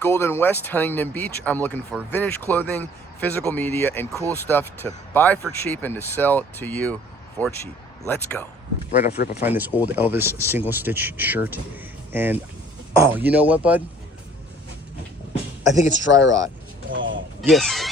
Golden West, Huntington Beach. I'm looking for vintage clothing, physical media, and cool stuff to buy for cheap and to sell to you for cheap. Let's go. Right off rip, I find this old Elvis single stitch shirt. And, oh, you know what, bud? I think it's dry rot. Oh. Yes.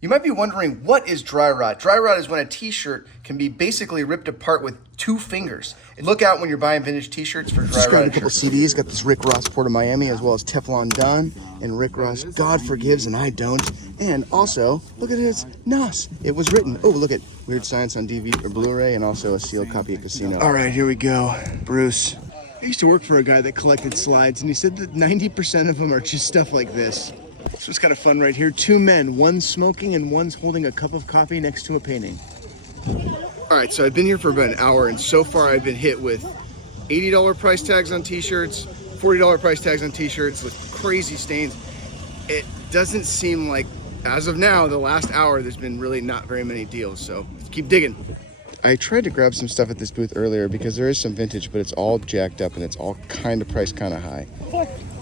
You might be wondering, what is dry rot? Dry rot is when a t-shirt can be basically ripped apart with 2 fingers. Look out when you're buying vintage t-shirts for dry rot. Just grabbed a couple CDs, got this Rick Ross Port of Miami, as well as Teflon Don, and Rick Ross God Forgives and I Don't. And also, look at it, it's Nas. It was written, oh, look at Weird Science on DVD or Blu-ray, and also a sealed copy of Casino. All right, here we go. Bruce. I used to work for a guy that collected slides, and he said that 90% of them are just stuff like this. This was kind of fun right here. 2 men, one smoking and one's holding a cup of coffee next to a painting. All right, so I've been here for about an hour, and so far I've been hit with $80 price tags on t-shirts, $40 price tags on t-shirts with crazy stains. It doesn't seem like, as of now, the last hour, there's been really not very many deals, so let's keep digging. I tried to grab some stuff at this booth earlier because there is some vintage, but it's all jacked up and it's all kind of priced kind of high.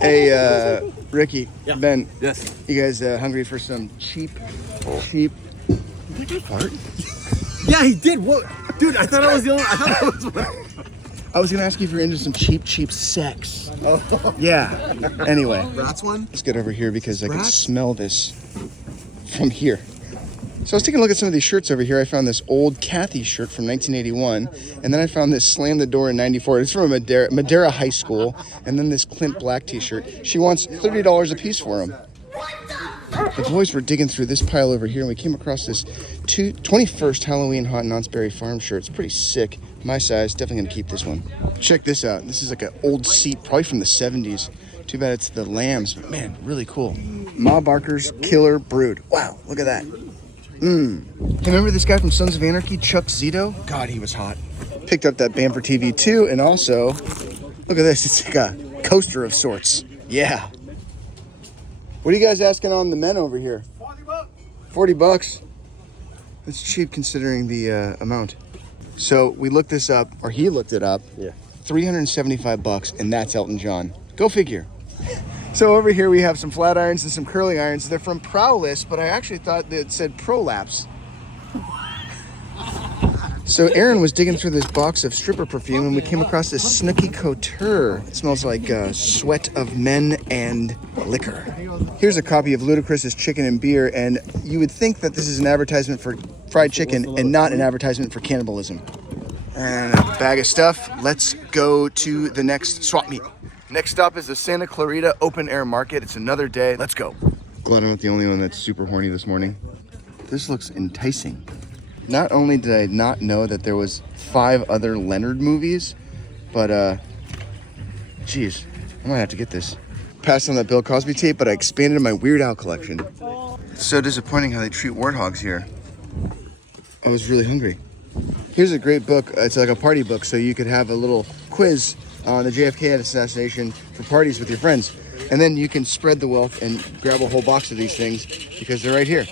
Hey, Ricky, yeah. Ben, yes. You guys hungry for some cheap? Did you fart? Yeah, he did. What, dude? I thought I was the only. I thought I was. I was gonna ask you if you're into some cheap sex. Oh. Yeah. Anyway, Rats one. Let's get over here because I can smell this from here. So I was taking a look at some of these shirts over here. I found this old Kathy shirt from 1981, and then I found this Slam the Door in 94. It's from Madera High School, and then this Clint Black t-shirt. She wants $30 a piece for them. The boys were digging through this pile over here, and we came across this 21st Halloween Hot Knott's Berry Farm shirt. It's pretty sick. My size, definitely gonna keep this one. Check this out. This is like an old seat, probably from the 70s. Too bad it's the lambs, but man, really cool. Ma Barker's Killer Brood. Wow, look at that. Hey, remember this guy from Sons of Anarchy, Chuck Zito? God, he was hot. Picked up that Bam for TV too, and also, look at this, it's like a coaster of sorts. Yeah. What are you guys asking on the men over here? 40 bucks. 40 bucks? That's cheap considering the amount. So we looked this up, or he looked it up. Yeah. 375 bucks, and that's Elton John. Go figure. So over here we have some flat irons and some curling irons. They're from Prowless, but I actually thought that it said Prolapse. So Aaron was digging through this box of stripper perfume, and we came across this Snooky Couture. It smells like sweat of men and liquor. Here's a copy of Ludacris's Chicken and Beer, and you would think that this is an advertisement for fried chicken and not an advertisement for cannibalism. And a bag of stuff. Let's go to the next swap meet. Next stop is the Santa Clarita Open Air Market. It's another day. Let's go. Glad I'm not the only one that's super horny this morning. This looks enticing. Not only did I not know that there was 5 other Leonard movies, but geez, I might have to get this. Passed on that Bill Cosby tape, but I expanded my Weird Al collection. It's so disappointing how they treat warthogs here. I was really hungry. Here's a great book. It's like a party book, so you could have a little quiz on the JFK assassination for parties with your friends. And then you can spread the wealth and grab a whole box of these things because they're right here.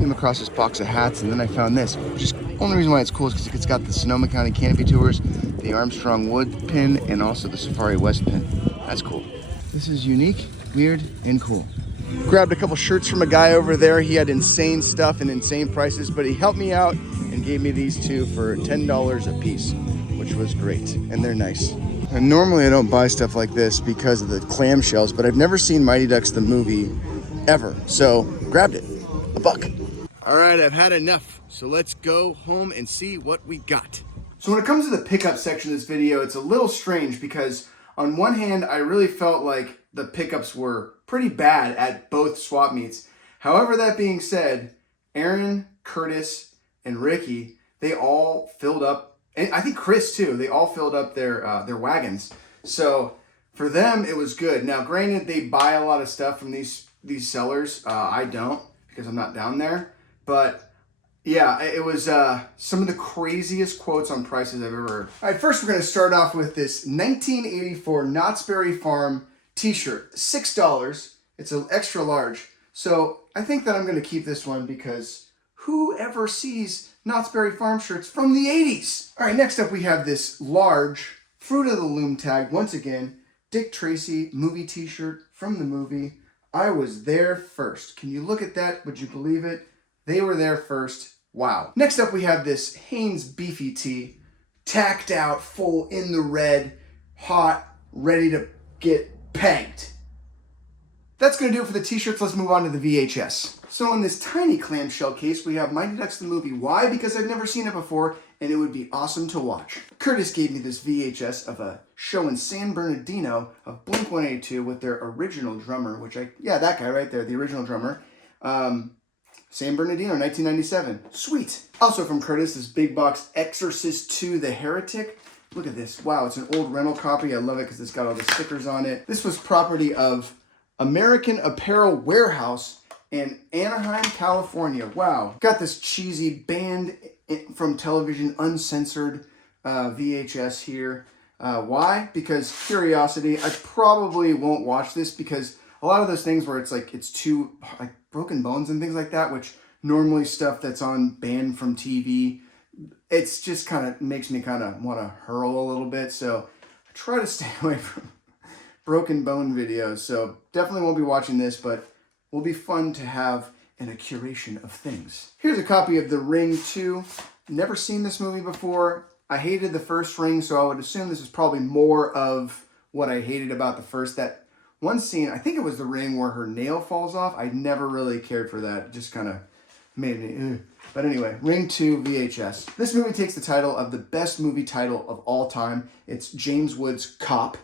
Came across this box of hats, and then I found this, which is the only reason why it's cool is because it's got the Sonoma County Canopy Tours, the Armstrong Wood pin, and also the Safari West pin. That's cool. This is unique, weird, and cool. Grabbed a couple shirts from a guy over there. He had insane stuff and insane prices, but he helped me out and gave me these 2 for $10 a piece, which was great, and they're nice. And normally I don't buy stuff like this because of the clamshells, but I've never seen Mighty Ducks the movie ever, so grabbed it. $1. All right, I've had enough, so let's go home and see what we got. So when it comes to the pickup section of this video, it's a little strange because on one hand, I really felt like the pickups were pretty bad at both swap meets. However, that being said, Aaron, Curtis, and Ricky, they all filled up, and I think Chris too, they all filled up their wagons. So for them, it was good. Now, granted, they buy a lot of stuff from these sellers. I don't, because I'm not down there. But yeah, it was some of the craziest quotes on prices I've ever heard. All right, first we're going to start off with this 1984 Knott's Berry Farm t-shirt. $6. It's an extra large. So I think that I'm going to keep this one because whoever sees Knott's Berry Farm shirts from the 80s? All right, next up we have this large Fruit of the Loom tag. Once again, Dick Tracy movie t-shirt from the movie. I was there first. Can you look at that? Would you believe it? They were there first. Wow. Next up, we have this Hanes Beefy tee, tacked out, full in the red, hot, ready to get pegged. That's going to do it for the t-shirts. Let's move on to the VHS. So in this tiny clamshell case, we have Mighty Ducks the movie. Why? Because I've never seen it before, and it would be awesome to watch. Curtis gave me this VHS of a show in San Bernardino of Blink-182 with their original drummer, that guy right there, the original drummer. San Bernardino, 1997. Sweet. Also from Curtis, this big box Exorcist 2, The Heretic. Look at this. Wow, it's an old rental copy. I love it because it's got all the stickers on it. This was property of American Apparel Warehouse in Anaheim, California. Wow. Got this cheesy banned from television, uncensored VHS here. Why? Because curiosity. I probably won't watch this because a lot of those things where it's too, like Broken Bones and things like that, which normally stuff that's on banned from TV, it's just kind of makes me kind of want to hurl a little bit. So I try to stay away from Broken Bone videos. So definitely won't be watching this, but will be fun to have in a curation of things. Here's a copy of The Ring 2. Never seen this movie before. I hated the first Ring, so I would assume this is probably more of what I hated about the first. That one scene, I think it was The Ring, where her nail falls off. I never really cared for that. It just kind of made me, ugh. But anyway, Ring 2 VHS. This movie takes the title of the best movie title of all time. It's James Woods' Cop.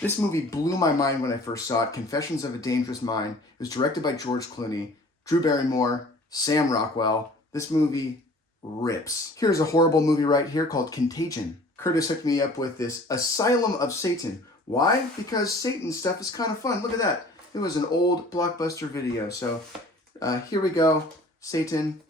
This movie blew my mind when I first saw it. Confessions of a Dangerous Mind. It was directed by George Clooney, Drew Barrymore, Sam Rockwell. This movie rips. Here's a horrible movie right here called Contagion. Curtis hooked me up with this Asylum of Satan. Why? Because Satan stuff is kind of fun. Look at that. It was an old Blockbuster video. So here we go. Satan,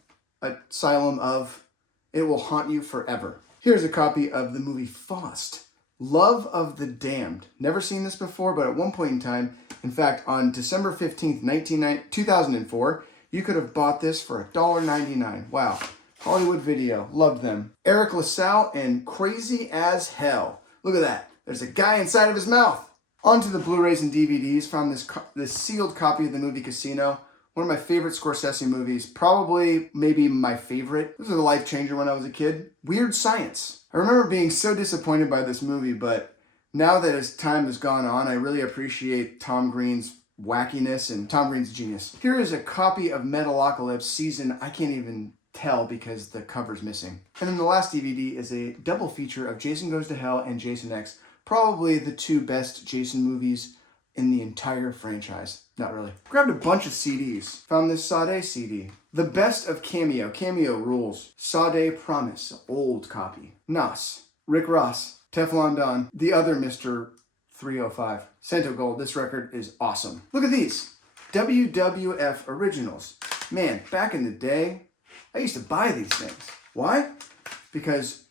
Asylum of, it will haunt you forever. Here's a copy of the movie Faust. Love of the Damned. Never seen this before, but at one point in time, in fact, on December 15th, 2004, you could have bought this for $1.99. Wow. Hollywood Video. Loved them. Eric LaSalle and Crazy as Hell. Look at that. There's a guy inside of his mouth. Onto the Blu-rays and DVDs. Found this sealed copy of the movie Casino. One of my favorite Scorsese movies. Probably, maybe my favorite. This was a life changer when I was a kid. Weird Science. I remember being so disappointed by this movie, but now that as time has gone on, I really appreciate Tom Green's wackiness, and Tom Green's genius. Here is a copy of Metalocalypse season. I can't even tell because the cover's missing. And then the last DVD is a double feature of Jason Goes to Hell and Jason X. Probably the two best Jason movies in the entire franchise. Not really. Grabbed a bunch of CDs. Found this Sade CD. The Best of Cameo. Cameo rules. Sade Promise. Old copy. Nas. Rick Ross. Teflon Don. The other Mr. 305. Cento Gold. This record is awesome. Look at these. WWF Originals. Man, back in the day, I used to buy these things. Why? Because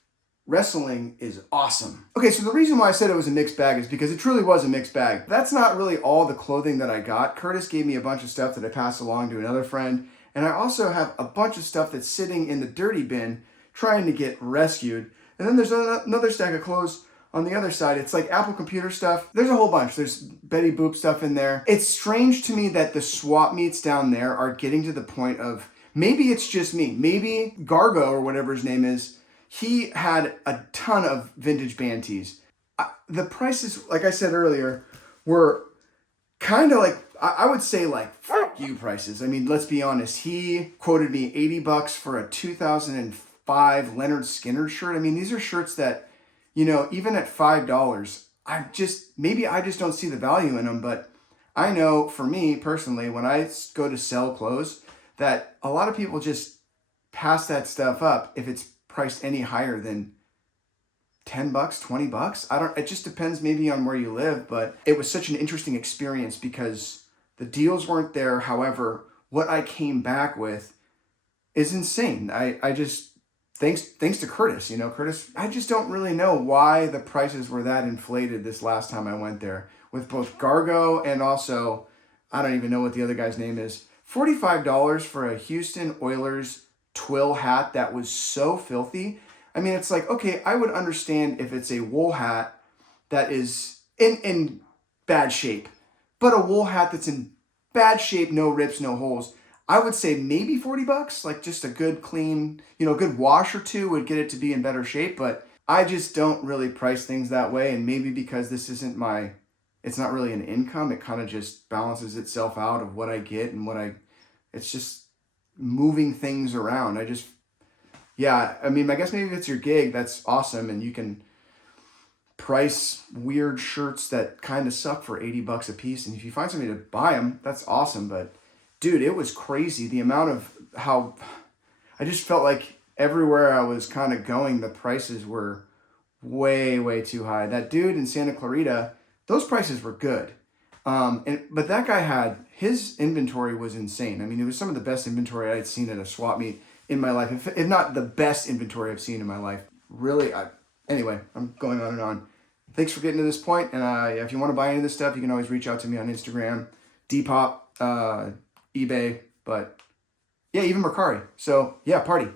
wrestling is awesome. Okay, so the reason why I said it was a mixed bag is because it truly was a mixed bag. That's not really all the clothing that I got. Curtis gave me a bunch of stuff that I passed along to another friend. And I also have a bunch of stuff that's sitting in the dirty bin trying to get rescued. And then there's another stack of clothes on the other side. It's like Apple computer stuff. There's a whole bunch. There's Betty Boop stuff in there. It's strange to me that the swap meets down there are getting to the point of, maybe it's just me. Maybe Gargo or whatever his name is, he had a ton of vintage band tees. The prices, like I said earlier, were kind of like, I would say like, fuck you prices. I mean, let's be honest. He quoted me $80 for a 2005 Leonard Skinner shirt. I mean, these are shirts that, you know, even at $5, maybe I just don't see the value in them. But I know for me personally, when I go to sell clothes, that a lot of people just pass that stuff up if it's priced any higher than $10, $20. It just depends maybe on where you live, but it was such an interesting experience because the deals weren't there. However, what I came back with is insane. I just, thanks to Curtis, Curtis, I just don't really know why the prices were that inflated this last time I went there with both Gargo and also, I don't even know what the other guy's name is. $45 for a Houston Oilers twill hat that was so filthy. I mean, it's like, okay, I would understand if it's a wool hat that is in bad shape, but a wool hat that's in bad shape, no rips, no holes. I would say maybe 40 bucks, like just a good clean, a good wash or two would get it to be in better shape. But I just don't really price things that way. And maybe because this isn't it's not really an income, it kind of just balances itself out of what I get and it's just moving things around. I guess maybe if it's your gig, that's awesome. And you can price weird shirts that kind of suck for 80 bucks a piece. And if you find somebody to buy them, that's awesome. But dude, it was crazy. The amount of how I just felt like everywhere I was kind of going, the prices were way, way too high. That dude in Santa Clarita, those prices were good. But that guy his inventory was insane. I mean, it was some of the best inventory I'd seen at a swap meet in my life, if not the best inventory I've seen in my life. Really, anyway, I'm going on and on. Thanks for getting to this point. And if you want to buy any of this stuff, you can always reach out to me on Instagram, Depop, eBay, but yeah, even Mercari. So yeah, party.